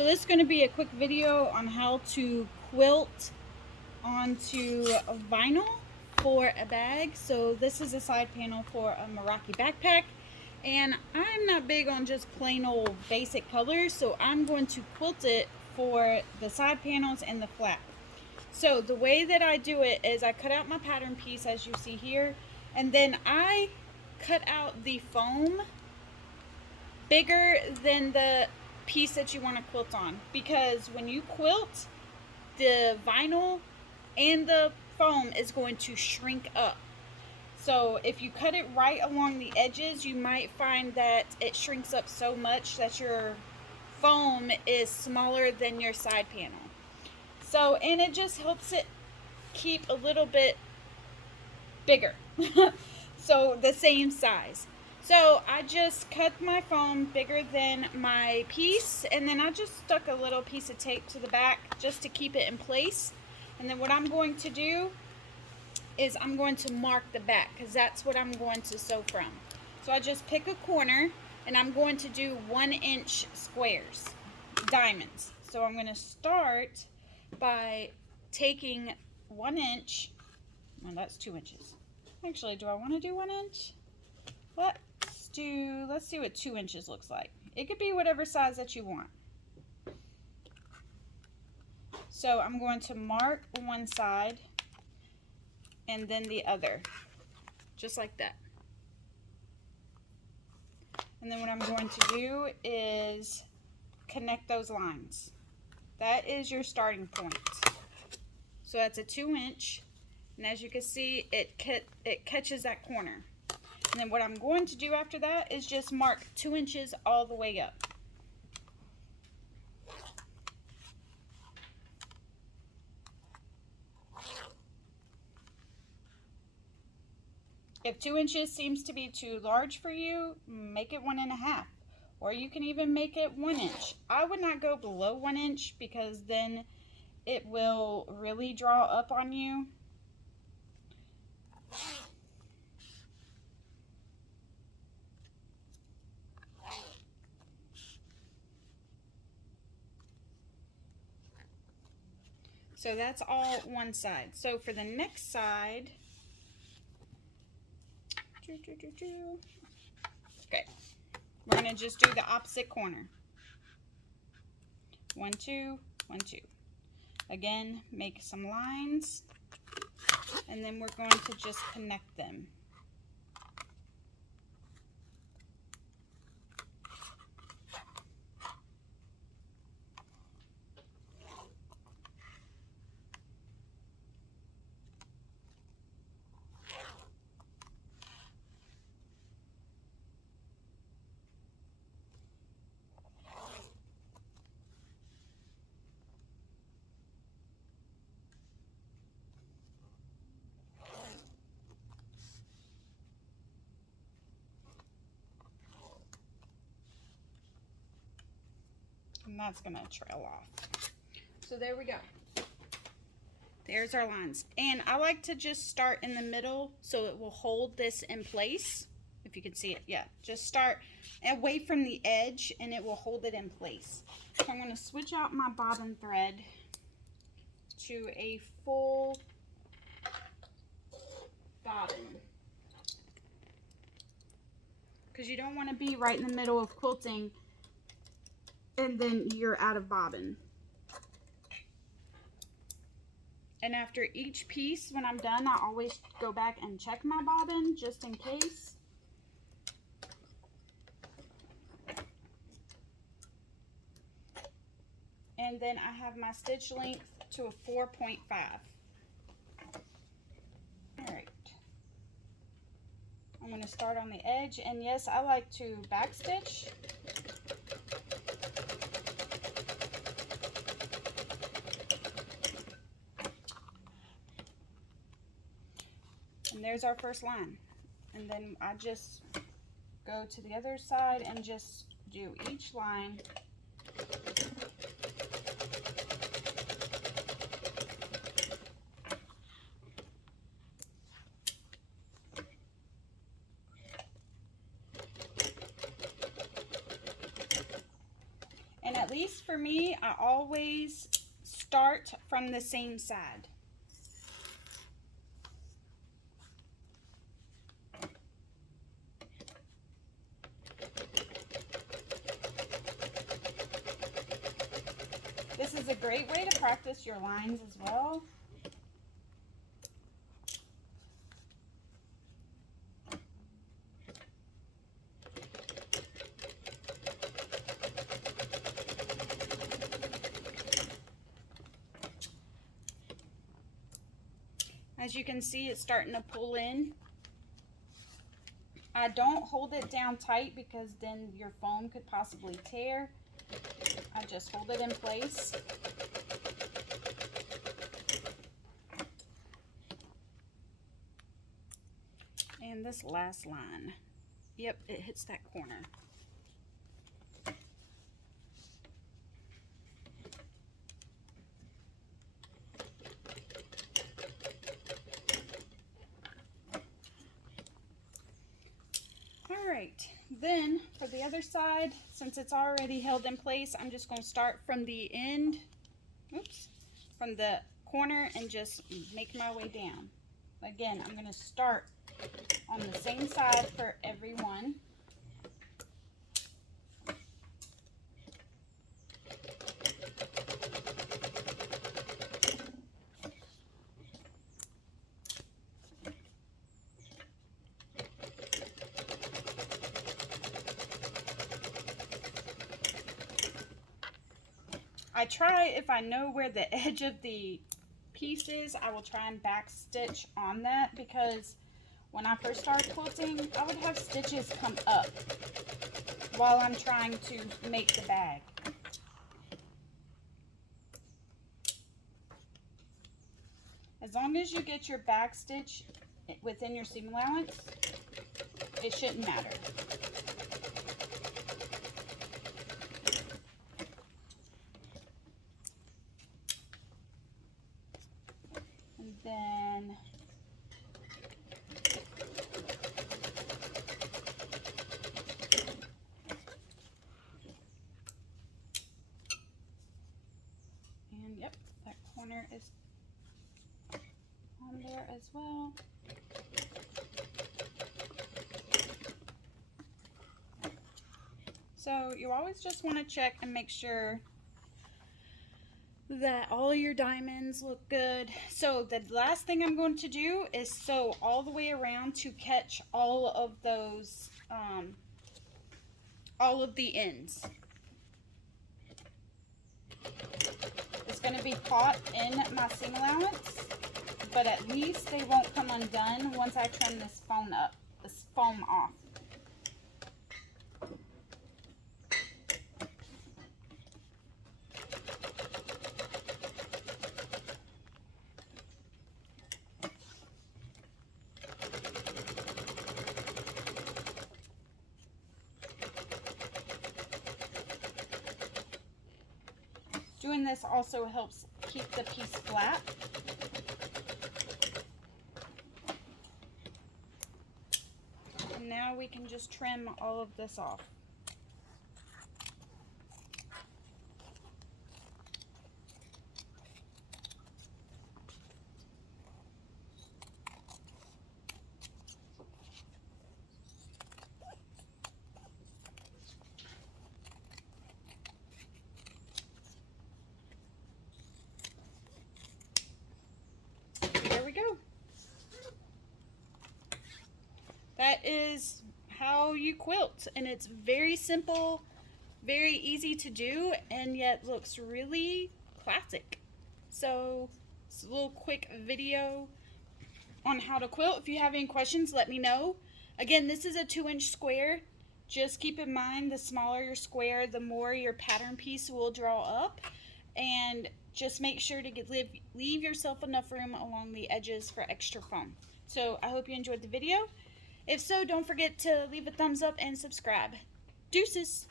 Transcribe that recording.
So this is going to be a quick video on how to quilt onto a vinyl for a bag. So this is a side panel for a Meraki backpack, and I'm not big on just plain old basic colors, so I'm going to quilt it for the side panels and the flap. So the way that I do it is I cut out my pattern piece as you see here, and then I cut out the foam bigger than the piece that you want to quilt on, because when you quilt, the vinyl and the foam is going to shrink up. So if you cut it right along the edges, you might find that it shrinks up so much that your foam is smaller than your side panel. So, and it just helps it keep a little bit bigger. So the same size. So I just cut my foam bigger than my piece, and then I just stuck a little piece of tape to the back just to keep it in place. And then what I'm going to do is I'm going to mark the back, because that's what I'm going to sew from. So I just pick a corner and I'm going to do 1-inch squares, diamonds. So I'm going to start by taking 1 inch. Well, that's 2 inches. Actually, do I want to do 1 inch? Let's see what 2 inches looks like. It could be whatever size that you want. So I'm going to mark one side and then the other, just like that. And then what I'm going to do is connect those lines. That is your starting point. So that's a 2 inch, and as you can see, it catches that corner. And then what I'm going to do after that is just mark 2 inches all the way up. If 2 inches seems to be too large for you, make it 1.5, or you can even make it 1 inch. I would not go below 1 inch, because then it will really draw up on you. So that's all one side. So for the next side, okay, we're gonna just do the opposite corner. 1, 2, 1, 2. Again, make some lines, and then we're going to just connect them. And that's gonna trail off. So there we go. There's our lines. And I like to just start in the middle so it will hold this in place. If you can see it, yeah. Just start away from the edge and it will hold it in place. So I'm gonna switch out my bobbin thread to a full bobbin, because you don't want to be right in the middle of quilting and then you're out of bobbin. And after each piece, when I'm done, I always go back and check my bobbin just in case. And then I have my stitch length to a 4.5. All right. I'm going to start on the edge, and yes, I like to backstitch. And there's our first line. And then I just go to the other side and just do each line. And at at least for me, I always start from the same side. This is a great way to practice your lines as well. As you can see, it's starting to pull in. I don't hold it down tight because then your foam could possibly tear. I just hold it in place. And this last line, yep, it hits that corner. Alright, then for the other side, since it's already held in place, I'm just going to start from the end, from the corner and just make my way down. Again, I'm going to start on the same side for every one. I try, if I know where the edge of the piece is, I will try and back stitch on that, because when I first started quilting, I would have stitches come up while I'm trying to make the bag. As long as you get your back stitch within your seam allowance, it shouldn't matter. And then yep, that corner is on there as well. So you always just want to check and make sure that all your diamonds look good. So the last thing I'm going to do is sew all the way around to catch all of those, all of the ends. It's going to be caught in my seam allowance, but at least they won't come undone once I trim this foam off. Doing this also helps keep the piece flat. And now we can just trim all of this off. There we go. That is how you quilt, and it's very simple, very easy to do, and yet looks really classic. So it's a little quick video on how to quilt. If you have any questions, let me know. Again, this is a 2-inch square. Just keep in mind, the smaller your square, the more your pattern piece will draw up, and just make sure to leave yourself enough room along the edges for extra foam. So I hope you enjoyed the video. If so, don't forget to leave a thumbs up and subscribe. Deuces!